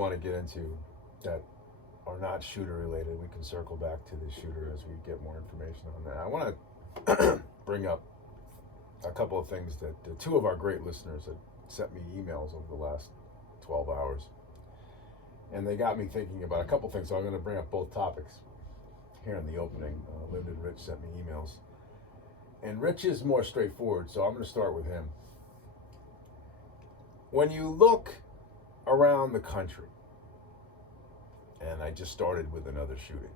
want to get into that are not shooter related. We can circle back to the shooter as we get more information on that. I want to bring up a couple of things that two of our great listeners had sent me emails over the last 12 hours. And they got me thinking about a couple things, so I'm going to bring up both topics here in the opening. Linda and Rich sent me emails. And Rich is more straightforward, so I'm going to start with him. When you look around the country, and I just started with another shooting,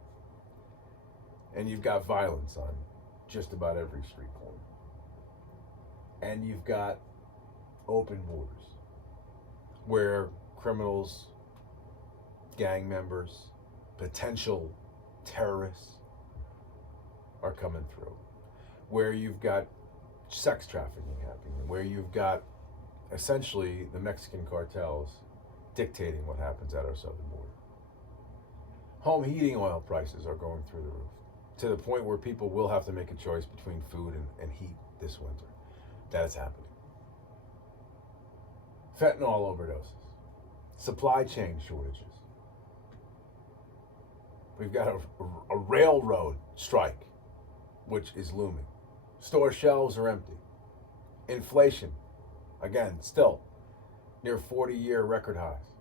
and you've got violence on just about every street corner, and you've got open borders where criminals, gang members, potential terrorists are coming through, where you've got sex trafficking happening, where you've got essentially the Mexican cartels dictating what happens at our southern border. Home heating oil prices are going through the roof to the point where people will have to make a choice between food and heat this winter. That is happening. Fentanyl overdoses, supply chain shortages. We've got a railroad strike, which is looming. Store shelves are empty. Inflation, again, still near 40-year record highs.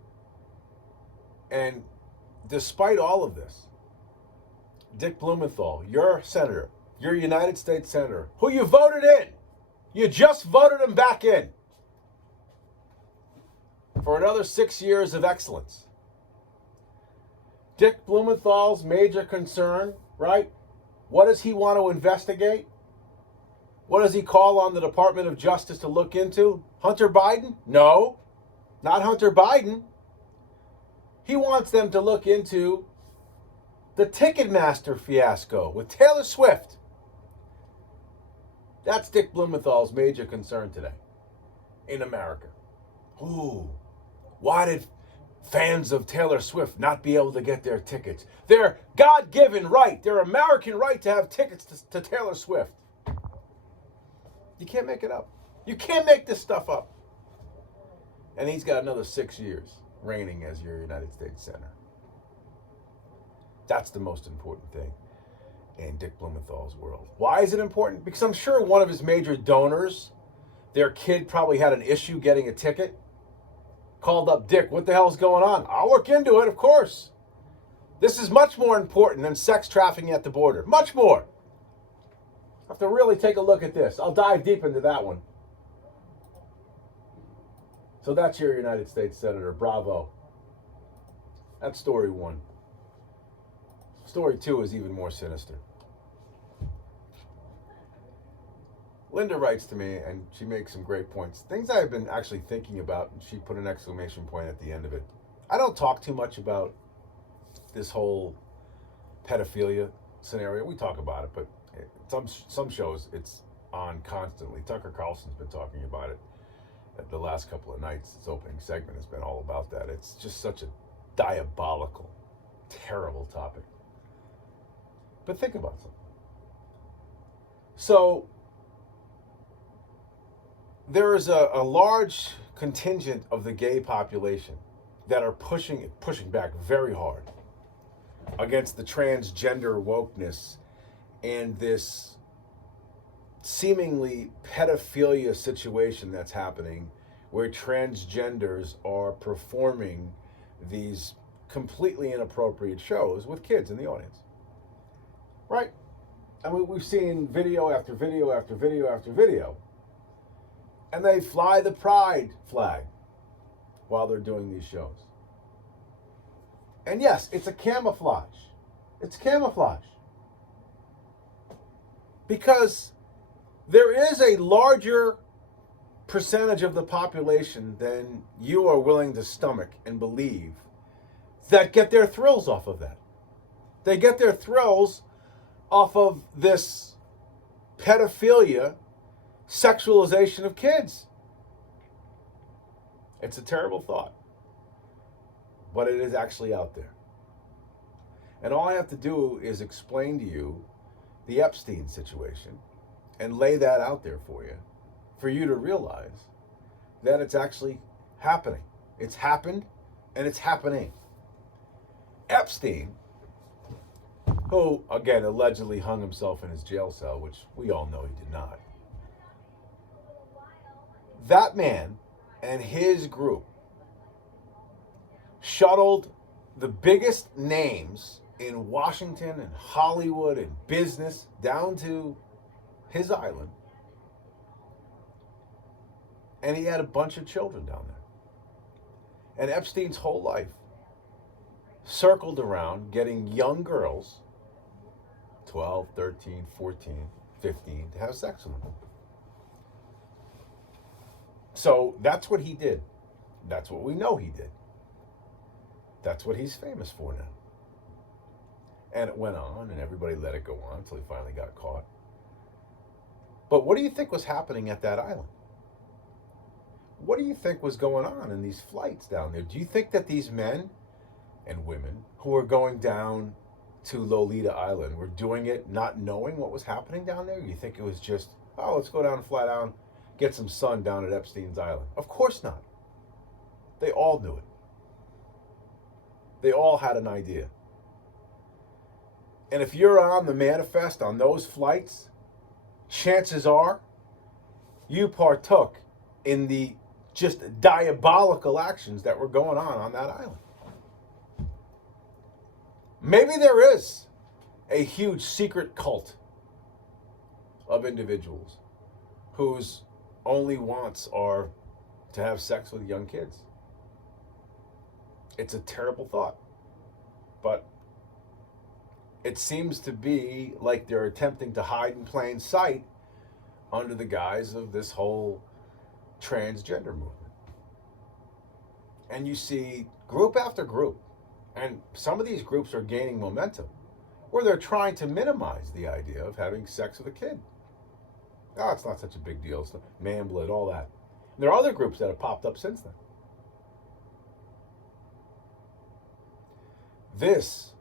And despite all of this, Dick Blumenthal, your senator, your United States senator, who you voted in, you just voted him back in for another 6 years of excellence. Dick Blumenthal's major concern, right? What does he want to investigate? What does he call on the Department of Justice to look into? Hunter Biden? No, not Hunter Biden. He wants them to look into the Ticketmaster fiasco with Taylor Swift. That's Dick Blumenthal's major concern today in America. Ooh, why did fans of Taylor Swift not be able to get their tickets? Their God-given right, their American right to have tickets to Taylor Swift. You can't make it up. You can't make this stuff up. And he's got another 6 years reigning as your United States Senator. That's the most important thing in Dick Blumenthal's world. Why is it important? Because I'm sure one of his major donors, their kid probably had an issue getting a ticket, called up Dick, what the hell's going on? I'll look into it, of course. This is much more important than sex trafficking at the border. Much more. I have to really take a look at this. I'll dive deep into that one. So that's your United States Senator. Bravo. That's story one. Story two is even more sinister. Linda writes to me, and she makes some great points. Things I have been actually thinking about, and she put an exclamation point at the end of it. I don't talk too much about this whole pedophilia scenario. We talk about it, but some shows it's on constantly. Tucker Carlson's been talking about it at the last couple of nights. Its opening segment has been all about that. It's just such a diabolical, terrible topic. But think about something. So there is a large contingent of the gay population that are pushing back very hard against the transgender wokeness and this seemingly pedophilia situation that's happening where transgenders are performing these completely inappropriate shows with kids in the audience. Right? I mean, we've seen video after video after video after video. And they fly the pride flag while they're doing these shows. And yes, it's a camouflage. It's camouflage. Because there is a larger percentage of the population than you are willing to stomach and believe that get their thrills off of that. They get their thrills off of this pedophilia, sexualization of kids. It's a terrible thought, but it is actually out there. And all I have to do is explain to you the Epstein situation and lay that out there for you to realize that it's actually happening. It's happened, And it's happening. Epstein, who, again, allegedly hung himself in his jail cell, which we all know he did not. That man and his group shuttled the biggest names in Washington and Hollywood and business down to his island. And he had a bunch of children down there. And Epstein's whole life circled around getting young girls, 12, 13, 14, 15, to have sex with him. So that's what he did. That's what we know he did. That's what he's famous for now. And it went on, and everybody let it go on until he finally got caught. But what do you think was happening at that island? What do you think was going on in these flights down there? Do you think that these men and women who were going down to Lolita Island were doing it not knowing what was happening down there? You think it was just, oh, let's go down and fly down, get some sun down at Epstein's Island? Of course not. They all knew it. They all had an idea. And if you're on the manifest on those flights, chances are you partook in the just diabolical actions that were going on that island. Maybe there is a huge secret cult of individuals whose only wants are to have sex with young kids. It's a terrible thought, but it seems to be like they're attempting to hide in plain sight under the guise of this whole transgender movement. And you see group after group, and some of these groups are gaining momentum, where they're trying to minimize the idea of having sex with a kid. Oh, it's not such a big deal. It's man blood, all that. And there are other groups that have popped up since then. This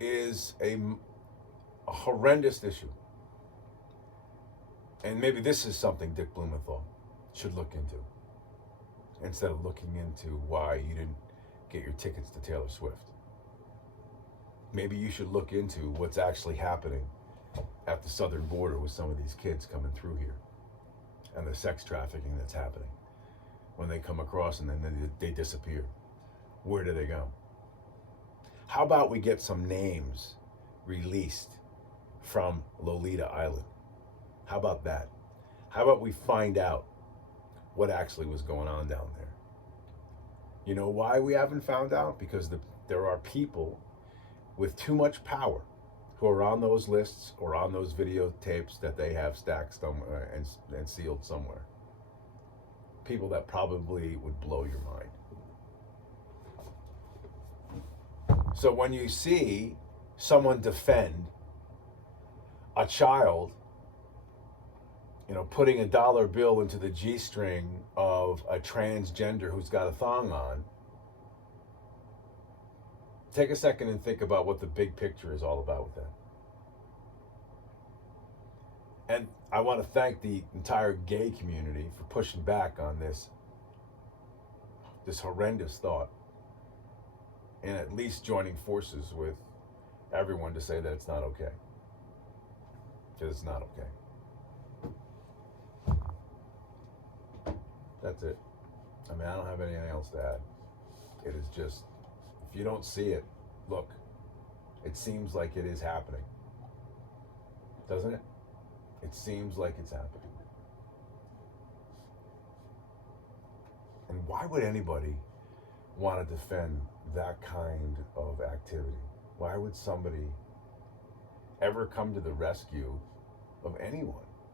is a horrendous issue. And maybe this is something Dick Blumenthal should look into, instead of looking into why you didn't get your tickets to Taylor Swift. Maybe you should look into what's actually happening at the southern border with some of these kids coming through here, and the sex trafficking that's happening when they come across and then they disappear. Where do they go? How about we get some names released from Lolita Island? How about that? How about we find out what actually was going on down there? You know why we haven't found out? Because there are people with too much power who are on those lists or on those videotapes that they have stacked somewhere and sealed somewhere. People that probably would blow your mind. So when you see someone defend a child, putting a dollar bill into the G-string of a transgender who's got a thong on, take a second and think about what the big picture is all about with that. And I want to thank the entire gay community for pushing back on this horrendous thought, and at least joining forces with everyone to say that it's not okay. Because it's not okay. That's it. I mean, I don't have anything else to add. It is just, if you don't see it, look. It seems like it is happening. Doesn't it? It seems like it's happening. And why would anybody want to defend that kind of activity? Why would somebody ever come to the rescue of anyone?